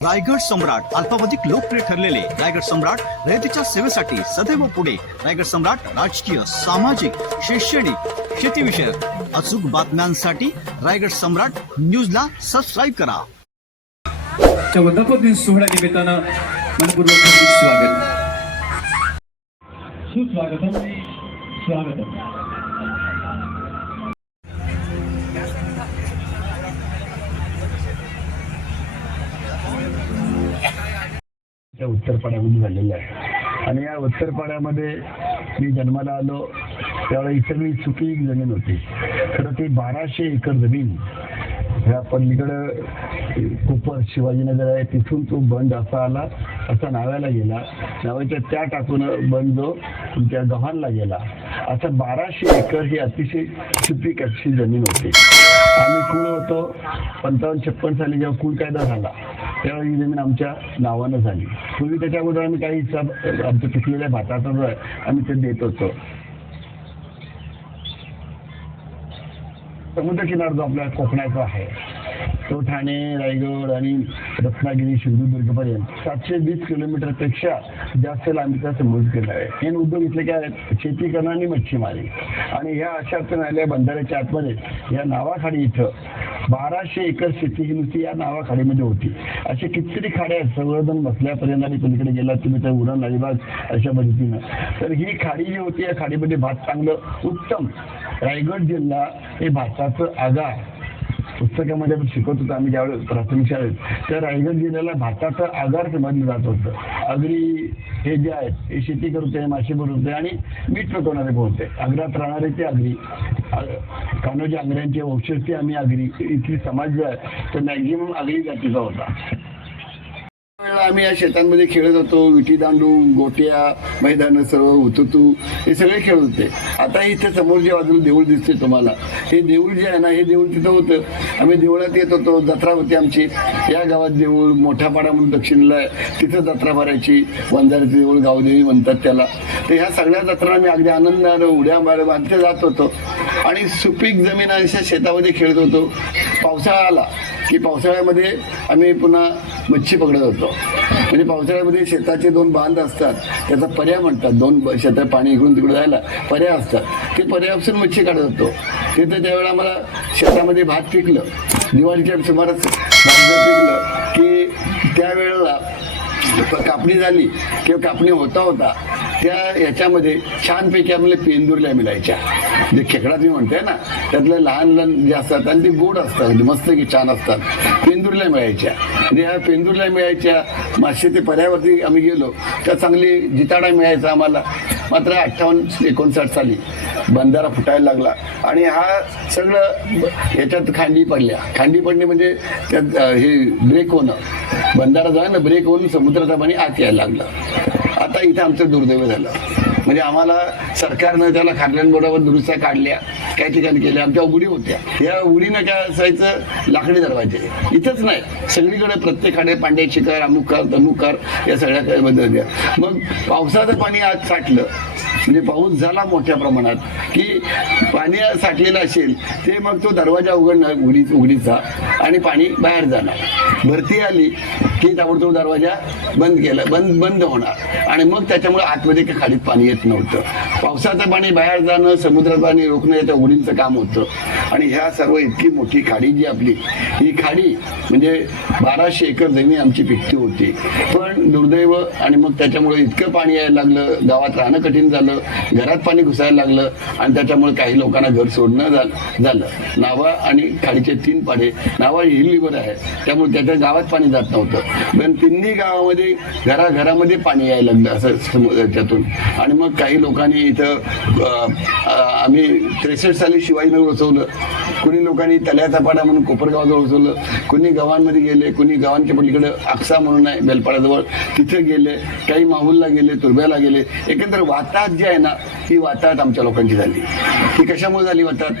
रायगड सम्राट अल्पावधिक लोकप्रिय ठरलेले रायगड सम्राट रयतेच्या सेवेसाठी सदैव पुढे. रायगड सम्राट राजकीय सामाजिक शैक्षणिक शेतीविषयक अचूक बातम्यांसाठी रायगड सम्राट न्यूजला सबस्क्राईब करा. च्या सोहळ्या निमित्तानं मनपूर्वक स्वागत. सुस्वागतम. स्वागतम त्या उत्तरपाड्यामध्ये झालेलं आहे. आणि या उत्तरपाड्यामध्ये मी जन्माला आलो त्यावेळी ही सगळी सुपीक जमीन होती. खरं ती बाराशे एकर जमीन ह्या पलीकडं कोपर शिवाजीनगर आहे तिथून तो बंद असा आला असा नाव्याला गेला. नाव्याच्या त्या टाकून बंद जो तुमच्या गव्हाणला गेला. असं बाराशे एकर ही अतिशय सुपीक अशी जमीन होती. आम्ही कुळ होतो पंचावन्न छप्पन साली जेव्हा कुळ कायदा झाला त्यावेळी जमीन आमच्या नावानं झाली. पूर्वी त्याच्या अगोदर आम्ही काही हिस्सा आमच्या पिकलेल्या भाताचा जो आहे आम्ही ते देत होतो. समुद्रकिनारा जो आपल्या कोकणाचा आहे तो ठाणे रायगड आणि रत्नागिरी सिंधुदुर्गपर्यंत. सातशे वीस किलोमीटरपेक्षा जास्त लांबीचा समुद्र किनारा आहे. हे उद्योग इथले काय आहेत? शेती करणं आणि मच्छीमारी. आणि ह्या अशातून आल्या बंधाऱ्याच्या आतमध्ये या नावाखाडी इथं बाराशे एकर शेती ही नुसती या नावाखाडीमध्ये होती. असे कितीतरी खाड्या आहेत. संवर्धन बसल्यापर्यंत आणि पलीकडे गेला तुम्ही त्या उरण अलिबाग अशा पद्धतीनं. तर ही खाडी जी होती या खाडीमध्ये भात चांगलं उत्तम. रायगड जिल्हा हे भाताचं आगार. पुस्तकामध्ये आपण शिकवत होतो आम्ही ज्यावेळेस प्राथमिक शाळेत त्या रायगड जिल्ह्याला भाताचं आगार समजलं जात होतं. अग्री हे जे आहेत हे शेती करत होते मासे होते आणि मीठ पकवणारे पण आग्रात राहणारे ते आगरी कान्होजी आंग्र्यांचे वंशज ते आम्ही आगरी इथली समाज जो आहे तो मॅक्झिमम आगरी जातीचा होता. वेळा आम्ही या शेतांमध्ये खेळत होतो विटी दांडू गोट्या मैदान सर्व उतुतू हे सगळे खेळत होते. आता इथे समोर जे बाजूला देऊळ दिसते तुम्हाला हे देऊळ जे आहे ना हे देऊळ तिथं होतं. आम्ही देवळात येत होतो जत्रा होती आमची. या गावात देऊळ मोठा पाडा म्हणून दक्षिणला आहे. तिथं जत्रा भरायची. वंजारीचं देऊळ गावदेवी म्हणतात त्याला. तर ह्या सगळ्या जत्रा आम्ही अगदी आनंदानं उड्या मार बांधते जात होतो. आणि सुपीक जमीन अशा शेतामध्ये खेळत होतो. पावसाळा आला की पावसाळ्यामध्ये आम्ही पुन्हा मच्छी पकडत होतो. म्हणजे पावसाळ्यामध्ये शेताचे दोन बांध असतात त्याचा पर्याय म्हणतात दोन शेतात पाणी इकडून तिकडे जायला पर्याय असतात. ते पर्यायापासून मच्छी काढत होतो. तिथं त्यावेळेला आम्हाला शेतामध्ये भात पिकलं. दिवाळीच्या सुमारास भात पिकलं की त्यावेळेला कापणी झाली किंवा कापणी होता होता त्या याच्यामध्ये छानपैकी आम्हाला पेंदुरल्या मिळायच्या. जे खेकडा मी म्हणते ना त्यातले लहान लहान जे असतात आणि ते गोड असतात म्हणजे मस्त की छान असतात पेंदुरल्या मिळायच्या. म्हणजे ह्या पेंदुरल्या मिळायच्या मासे ते पर्यावरती आम्ही गेलो तर चांगली जिताडा मिळायचा आम्हाला. मात्र अठ्ठावन्न एकोणसाठ साली बंधारा फुटायला लागला आणि हा सगळं ब- याच्यात खांडी पडल्या. खांडी पडणे म्हणजे त्यात हे ब्रेक होणं. बंधारा जो आहे ना ब्रेक होऊन समुद्राचा पाणी आत यायला लागलं. आता इथं आमचं दुर्दैव झालं. म्हणजे आम्हाला सरकारनं त्याला खारल्यांबरोबर दुरुस्त्या काढल्या काही ठिकाणी केल्या. आमच्या उघडी होत्या. या उघडीनं काय असायचं? लाकडी दरवाजे. इथंच नाही. सगळीकडे प्रत्येक कर अमुक कर तमुक कर या सगळ्या बदल द्या मग पावसाचं पाणी आज साठलं. म्हणजे पाऊस झाला मोठ्या प्रमाणात की पाणी साठलेलं असेल ते मग तो दरवाजा उघडणार उघडी उघडीचा आणि पाणी बाहेर जाणार. भरती आली की ताबडतोब दरवाजा बंद केला बंद बंद होणार. आणि मग त्याच्यामुळे आतमध्ये काही खाडीत पाणी येत नव्हतं. पावसाचं पाणी बाहेर जाणं समुद्रात पाणी रोखणं हे त्या काम होतं. आणि ह्या सर्व इतकी मोठी खाडी जी आपली ही खाडी म्हणजे बाराशे एकर जमीन आमची पिकती होती. पण दुर्दैव आणि मग त्याच्यामुळे इतकं पाणी यायला लागलं गावात राहणं कठीण झालं. घरात पाणी घुसायला लागलं आणि त्याच्यामुळे काही लोकांना घर सोडणं झालं झालं. नावा आणि खाडीचे तीन पाडे नावा हिल्लीवर आहे. त्यामुळे त्याच्या गावात पाणी जात नव्हतं. पण तिन्ही गावामध्ये घराघरामध्ये पाणी यायला लागलं असं त्यातून. आणि मग काही लोकांनी इथं आम्ही त्रेसष्ट साली शिवाजीनगर बसवलं. कुणी लोकांनी तल्याचा पाडा म्हणून कोपरगावजवळ बसवलं. कुणी गावांमध्ये गेले कुणी गावांच्या पलीकडे आक्सा म्हणून आहे बेलपाड्याजवळ तिथे गेले काही माहुलला गेले तुरब्याला गेले. एकंदर वाताहत जी आहे ना ही वाताहत आमच्या लोकांची झाली. ही कशामुळे झाली वाताहत?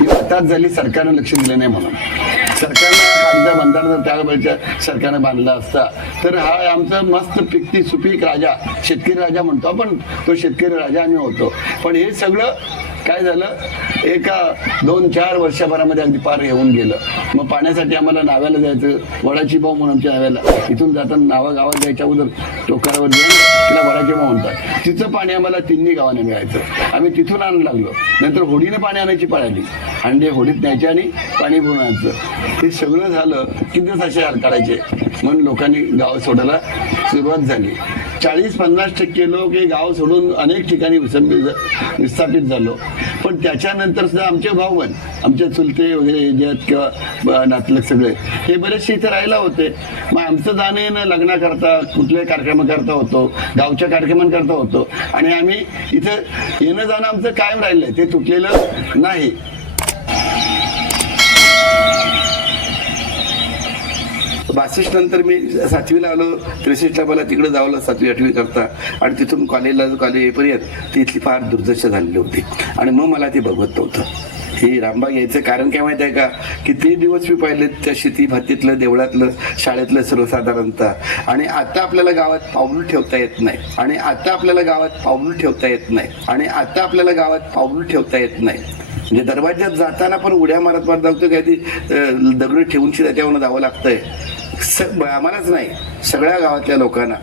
ही वाताहत झाली सरकारनं लक्ष दिलं नाही म्हणून. सरकारनं कागदा बंधार जर त्यावेळेच्या सरकारनं बांधला असता तर हा आमचा मस्त पिकती सुपीक राजा शेतकरी राजा म्हणतो आपण तो शेतकरी राजा आम्ही होतो. पण हे सगळं काय झालं? एका दोन चार वर्षाभरामध्ये अगदी पार येऊन गेलं. मग पाण्यासाठी आम्हाला नाव्याला जायचं वडाची भाऊ म्हणून आमच्या नाव्याला. इथून जाताना नावा गावात जायच्या अगोदर टोकारावर जाऊन तिला वडाची भाऊ म्हणतात. तिचं पाणी आम्हाला तिन्ही गावाने मिळायचं. आम्ही तिथून आणू लागलो. नंतर होडीने पाणी आणायची पळाली. अंडे होडीत न्यायचे आणि पाणी भरून आणायचं. हे सगळं झालं की दिवस असे काढायचे म्हणून लोकांनी गाव सोडायला सुरुवात झाली. चाळीस पन्नास टक्के लोक हे गाव सोडून अनेक ठिकाणी विसंबित विस्थापित झालो. पण त्याच्यानंतर सुद्धा आमचे भाऊबंद आमचे चुलते वगैरे हे जे आहेत किंवा नातलग सगळे हे बरेचसे इथे राहायला होते. मग आमचं जाणं येणं लग्नाकरता कुठल्याही कार्यक्रमाकरता होतो गावच्या कार्यक्रमांकरता होतो. आणि आम्ही इथं येणं जाणं आमचं कायम राहिलं ते तुटलेलं नाही. बासष्ट नंतर मी सातवीला आलो त्रेसष्टला मला तिकडे जावं सातवी आठवी करता. आणि तिथून कॉलेजला कॉलेज येईपर्यंत ती इथली फार दुर्दशा झालेली होती. आणि मग मला ते बघवत नव्हतं. हे रामबाग यायचं कारण काय माहिती आहे का? किती दिवस मी पाहिले त्या शेती भातीतलं देवळातलं शाळेतलं सर्वसाधारणतः. आणि आता आपल्याला गावात पाऊल ठेवता येत नाही. आणि आता आपल्याला गावात पाऊल ठेवता येत नाही. आणि आता आपल्याला गावात पाऊल ठेवता येत नाही. म्हणजे दरवाज्यात जाताना पण उड्या मारत मारत जातो काय ती दगड ठेवून त्याच्यावरून जावं लागतंय. स आम्हालाच नाही सगळ्या गावातल्या लोकांना.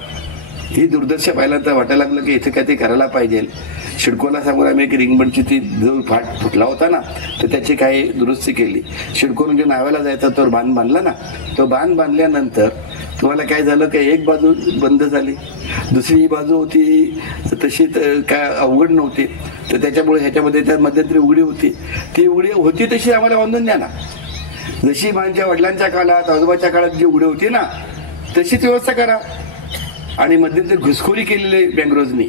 ही दुर्दशा पाहिला तर वाटायला लागलं की इथे काय ते करायला पाहिजे. शिडकोला सांगून आम्ही एक रिंगबंडची ती जो फाट फुटला होता ना तर त्याची काही दुरुस्ती केली. शिडको म्हणजे नाव्याला जायचा तो बांध बांधला ना तो बांध बांधल्यानंतर तुम्हाला काय झालं का एक बाजू बंद झाली. दुसरी बाजू होती तशी तर काय अवघड नव्हती. तर त्याच्यामुळे ह्याच्यामध्ये त्या मध्यंतरी उघडी होती. ती उघडी होती तशी आम्हाला बांधून द्या ना. जशी माझ्या वडिलांच्या काळात आजोबाच्या काळात जी उघडी होती ना तशीच व्यवस्था करा. आणि मध्यंतरी घुसखोरी केलेली आहे मँग्रोजनी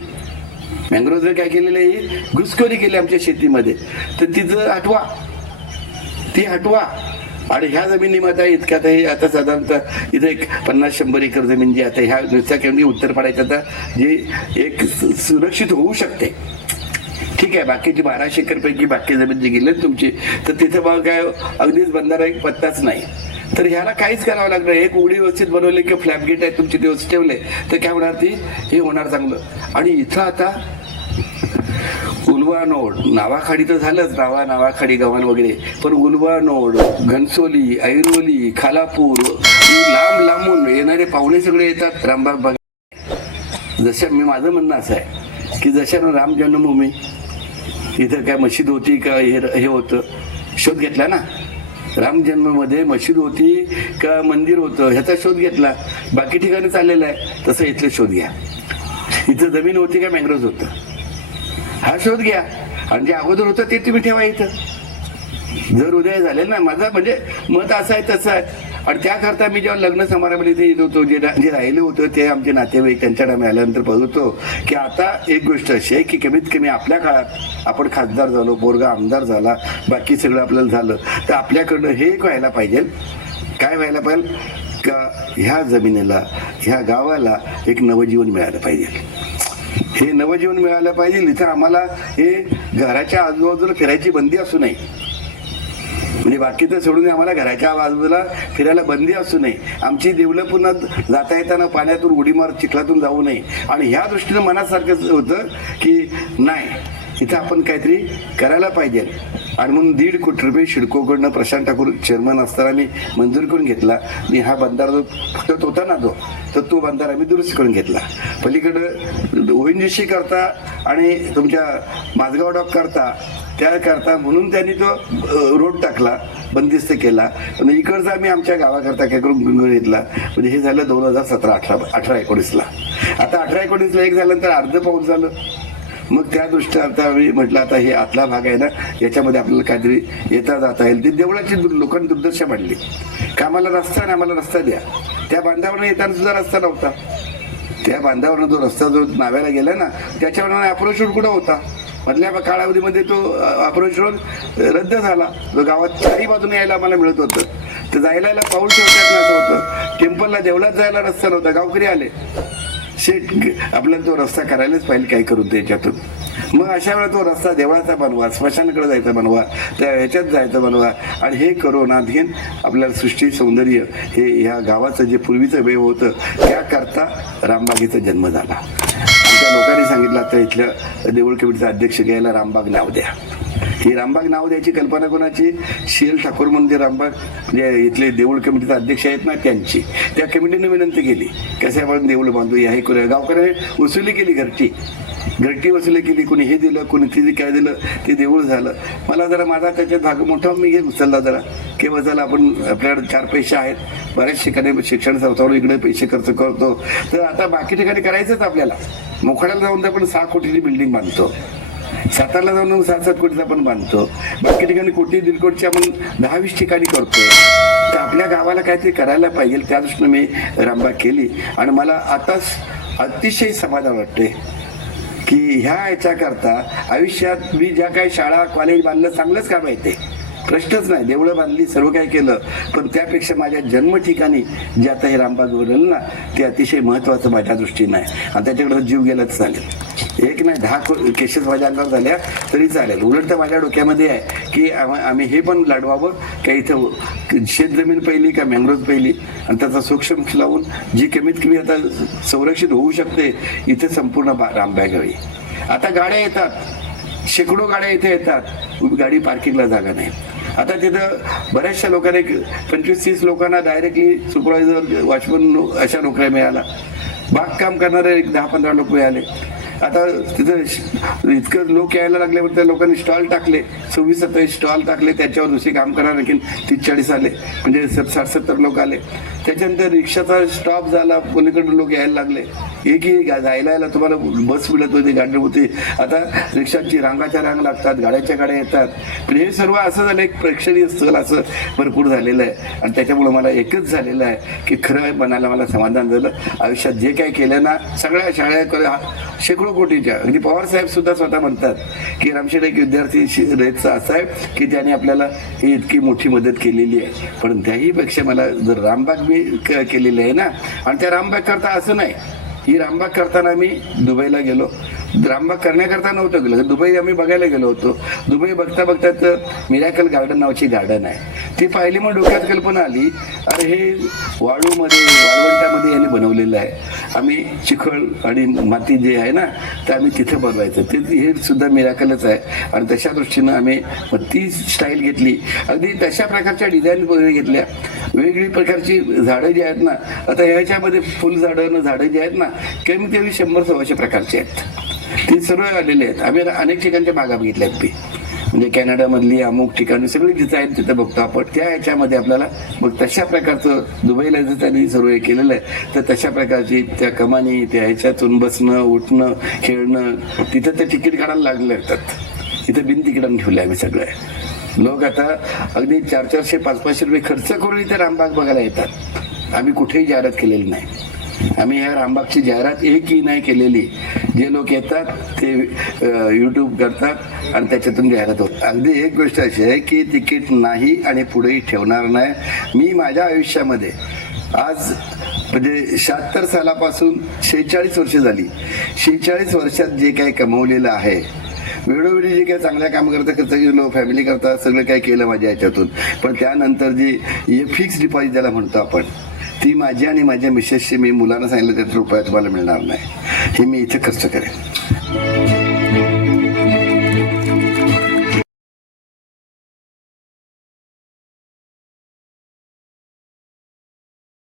मँग्रोजने काय केलेलं आहे? घुसखोरी केली आमच्या शेतीमध्ये. तर तिचं हटवा. ती हटवा. आणि ह्या जमिनीमध्ये इतक्या आता हे आता साधारणतः इथं एक पन्नास शंभर एकर जमीन जी आता ह्या नुसत्या केंद्री उत्तर पाडायच्या आता जी एक सु- सुरक्षित होऊ शकते. ठीक आहे बाकीची बाराशे एकरपैकी बाकी जमीन जी गेलेत तुमची तर तिथे मग काय अगदीच बंधारा एक पत्ताच नाही. तर ह्याला काहीच करावं लागलं एक उडी व्यवस्थित बनवली किंवा फ्लॅप गेट आहे तुमचे ते व्यवस्थित ठेवले तर काय होणार ती? हे होणार चांगलं. आणि इथं आता उलवा नोड नावाखाडी तर झालंच नावा नावाखाडी गव्हाण वगैरे. पण उलवा नोड घनसोली ऐरोली खालापूर लांब लांबून येणारे पाहुणे सगळे येतात रामबाग बघा जसं मी माझं म्हणणं असं आहे की जशा राम जन्मभूमी इथं काय मशीद होती का हे हे होतं? शोध घेतला ना? राम जन्ममध्ये मशीद होती का मंदिर होतं? ह्याचा शोध घेतला. बाकी ठिकाणी चाललेला आहे. तसं इथलं शोध घ्या. इथं जमीन होती का मँग्रोज होतं? हा शोध घ्या. आणि जे अगोदर होतं ते तुम्ही ठेवा इथं. जर उदय झाले ना माझा म्हणजे मत असं आहे तसं आहे. आणि त्याकरता मी जेव्हा लग्न समारंभाला इथे येत होतो जे जे राहिले होतं ते आमचे नातेवाईक त्यांच्या मी आल्यानंतर बघतो की आता एक गोष्ट अशी आहे की कमीत कमी आपल्या काळात आपण खासदार झालो बोरगा आमदार झाला बाकी सगळं आपल्याला झालं तर आपल्याकडनं हे एक व्हायला पाहिजे. काय व्हायला पाहिजे? का ह्या जमिनीला ह्या गावाला एक नवजीवन मिळालं पाहिजे. हे नवजीवन मिळालं पाहिजे इथं आम्हाला हे घराच्या आजूबाजूला फिरायची बंदी असू नये. म्हणजे बाकीचं सोडून आम्हाला घराच्या बाजूला फिरायला बंदी असू नये. आमची देवलं पुन्हा जाता येताना पाण्यातून उडी मार चिखलातून जाऊ नये. आणि ह्या दृष्टीनं मनासारखं होतं की नाही इथं आपण काहीतरी करायला पाहिजे. आणि म्हणून दीड कोटी रुपये शिडकोकडनं प्रशांत ठाकूर चेअरमन असताना मी मंजूर करून घेतला. आणि हा बंधारा जो फुटत होता ना तो तर तो बंधारा आम्ही दुरुस्त करून घेतला. पलीकडं ओएनजीसी करता आणि तुमच्या माझगाव डॉक करता त्याकरता म्हणून त्यांनी तो रोड टाकला बंदिस्त केला. म्हणजे इकडचा आम्ही आमच्या गावाकरता काय करून गुंगळ घेतला. म्हणजे हे झालं दोन हजार सतरा अठरा अठरा एकोणीसला. आता अठरा एकोणीसला एक झाल्यानंतर अर्ध पाऊस झालं. मग त्या दृष्ट्या आता आम्ही म्हटलं आता हे आतला भाग आहे ना याच्यामध्ये आपल्याला काहीतरी येता जाता येईल. ती देवळाची लोकांनी दुर्दशा मांडली. का आम्हाला रस्ता नाही आम्हाला रस्ता द्या. त्या बांधावरनं येताना सुद्धा रस्ता नव्हता. त्या बांधावरनं जो रस्ता जो नाव्याला गेला ना त्याच्यावर अप्रोच रोड कुठं होता? मधल्या कालावधीमध्ये तो अप्रोच रोड रद्द झाला. जो गावात चारही बाजूने यायला आम्हाला मिळत होतं. तर जायला यायला पाऊल ठेवता येत नव्हतं होतं. टेम्पलला देवळात जायला रस्ता नव्हता. गावकरी आले. शेट आपल्याला तो रस्ता करायलाच पाहिजे काय करून त्याच्यातून मग अशा वेळा तो रस्ता देवळाचा बनवा स्मशानाकडे जायचा बनवा त्या ह्याच्यात जायचं बनवा. आणि हे करून अधीन आपल्याला सृष्टी सौंदर्य हे ह्या गावाचं जे पूर्वीचं वेव होतं त्याकरता रामबागेचा जन्म झाला. आमच्या लोकांनी सांगितलं आता इथल्या देऊळ कमिटीचा अध्यक्ष घ्यायला रामबाग नाव द्या. ही रामबाग नाव द्यायची कल्पना कोणाची? शील ठाकूर म्हणून जे रामबाग म्हणजे इथले देऊळ कमिटीचे अध्यक्ष आहेत ना त्यांची. त्या कमिटीने विनंती केली कसे आपण देऊळ बांधू हे करूया गावकऱ्याने वसुली केली घरची. घरटी वसुली केली कोणी हे दिलं कोणी तिथे काय दिलं ते देऊळ झालं. मला जरा माझा त्याच्यात भाग मोठा मी घे उचलला जरा. की बसायला आपण आपल्याकडे चार पैसे आहेत. बऱ्याच ठिकाणी शिक्षण संस्थावर इकडे पैसे खर्च करतो. तर आता बाकी ठिकाणी करायचंच आपल्याला. मोखाड्याला जाऊन तर आपण सहा कोटीची बिल्डिंग बांधतो. सातारला जाऊन सात सात कोटीचा आपण बांधतो. बाकी ठिकाणी कोटी दीड कोटीची आपण दहा वीस ठिकाणी करतोय तर आपल्या गावाला काहीतरी करायला पाहिजे त्या दृष्टीने मी रामबाग केली. आणि मला आताच अतिशय समाधान वाटते की ह्या याच्याकरता आयुष्यात मी ज्या काही शाळा कॉलेज बांधलं चांगलंच काम आहे? ते प्रश्नच नाही. देवळं बांधली सर्व काही केलं. पण त्यापेक्षा माझ्या जन्म ठिकाणी जे आता हे रामबाग बनवलं ना ते अतिशय महत्त्वाचं माझ्या दृष्टीनं आहे. आणि त्याच्याकडं जीव गेलंच चालेल. एक नाही दहा केसेस माझ्या अंगावर झाल्या तरी चालेल. उलट तर माझ्या डोक्यामध्ये आहे की आम्हा- आम्ही हे पण लढवावं का इथं शेतजमीन पहिली का मँग्रोव्ह पहिली आणि त्याचा सूक्ष्म लावून जी कमीत कमी आता संरक्षित होऊ शकते इथे संपूर्ण बा- रामबाग हवी आता गाड्या येतात. शेकडो गाड्या इथे येतात. गाडी पार्किंगला जागा नाही. आता तिथं बऱ्याचशा लोकांना एक पंचवीस तीस लोकांना डायरेक्टली सुपरवायझर वॉचमन अशा नोकऱ्या मिळाल्या. बागकाम करणारे एक दहा पंधरा लोक मिळाले. आता तिथं इतकं लोक यायला लागल्यावर त्या लोकांनी स्टॉल टाकले सव्वीस सत्तावीस स्टॉल टाकले त्याच्यावर दुसरे काम करणार आणखी तीस चाळीस आले. म्हणजे साठ सत्तर लोक आले. त्याच्यानंतर रिक्षाचा स्टॉप झाला. पलीकडे लोक यायला लागले. एकही जायला यायला तुम्हाला बस मिळत होती गाडी होती. आता रिक्षांची रांगाच्या रांग लागतात गाड्याच्या गाड्या येतात. पण हे सर्व असं झालं एक प्रेक्षणीय स्थळ असं भरपूर झालेलं आहे. आणि त्याच्यामुळं मला एकच झालेलं आहे की खरं मनाला मला समाधान झालं. आयुष्यात जे काय केलं ना सगळ्या शाळा शेकडो कोटीच्या. अगदी पवार साहेब सुद्धा स्वतः म्हणतात की रामशेठ एक विद्यार्थी शि- असा आहे की त्याने आपल्याला ही इतकी मोठी मदत केलेली आहे. पण त्याही पेक्षा मला जर रामबाग मी क- केलेली आहे ना. आणि त्या रामबाग करता असं नाही. ही रामबाग करताना मी दुबईला गेलो. रामबाग करण्याकरता नव्हतं गेलो. दुबई आम्ही बघायला गेलो होतो. दुबई बघता बघता तर मिराकल गार्डन नावाची गार्डन आहे. ती पाहिली मग डोक्यात कल्पना आली. अरे हे वाळूमध्ये वाळवंटामध्ये यांनी बनवलेलं आहे. आम्ही चिखल आणि माती जे आहे ना ते आम्ही तिथे बनवायचं. ते हे सुद्धा मिराकलच आहे. आणि तशा दृष्टीनं आम्ही ती स्टाईल घेतली. अगदी तशा प्रकारच्या डिझाईन वगैरे घेतल्या. वेगवेगळी प्रकारची झाडं जी आहेत ना आता ह्याच्यामध्ये फुलझाडं झाडं जी आहेत ना कमी कमी शंभर सव्वाशे प्रकारची आहेत. ती सर्व आलेले आहेत. आम्ही अनेक ठिकाणच्या बागा बघितल्या आहेत ती म्हणजे कॅनडामधली अमुक ठिकाणी सगळी जिथं आहेत तिथं बघतो आपण. त्या ह्याच्यामध्ये आपल्याला मग तशा प्रकारचं दुबईला जर त्यांनी सर्व हे केलेलं आहे. तर तशा प्रकारची त्या कमानी त्या ह्याच्यातून बसणं उठणं खेळणं तिथं ते तिकीट काढायला लागले असतात तिथं बिन तिकिटानं ठेवलं आम्ही सगळं. लोक आता अगदी चार चारशे पाच पाचशे रुपये खर्च करून इथे रामबाग बघायला येतात. आम्ही कुठेही जाहिरात केलेली नाही. आम्ही ह्या रामबागची जाहिरात एकही नाही केलेली. जे लोक येतात ते यूट्यूब करतात आणि त्याच्यातून जाहिरात होत अगदी एक गोष्ट अशी आहे की तिकीट नाही आणि पुढेही ठेवणार नाही. मी माझ्या आयुष्यामध्ये आज म्हणजे शहात्तर सालापासून शेहेचाळीस वर्ष झाली. शेहेचाळीस वर्षात जे काही कमवलेलं आहे वेळोवेळी जे काही चांगल्या काम करता करता गेलो फॅमिली करता सगळं काय केलं माझ्या याच्यातून. पण त्यानंतर जी फिक्स डिपॉझिट ज्याला म्हणतो आपण ती माझी आणि माझ्या मिसेसची मी मुलांना सांगितलं त्यात रुपया तुम्हाला मिळणार नाही. हे मी इथे खर्च करेन.